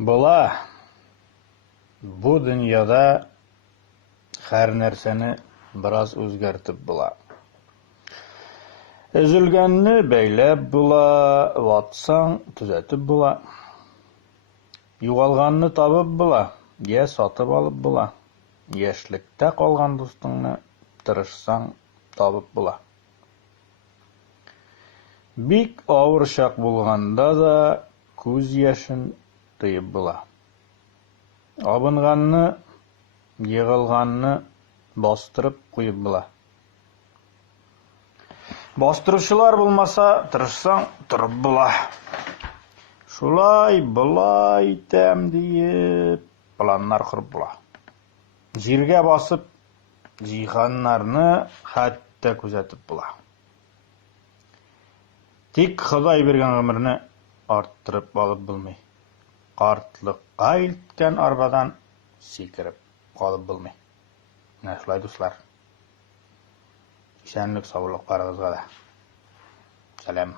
Була. Бу дөньяда һәр нәрсәне бераз үзгәртеп була. Өзелгәнне бәйләп була, ватсаң төзәтеп була. Югалганны табып була, я сатып алып була. Яшьлектә калган дустыңны тырышсаң табып була. Бик авыр чак булганда да күз яшен тыеп була. Абынганны, егылганны бастырып куеп була. Бастыручылар булмаса, тырышсаң турып була. Шулай, булай итәм диеп, планнар корып була. Җиргә басып, җиһаннарны хәтта күзәтеп була. Тик Ходай биргән гомерне арттырып алып булмый. Картлыкка илткән арбадан сикереп калып булмый. Менә шулай, дуслар. Исәнлек, саулык барыгызга да. Сәлам.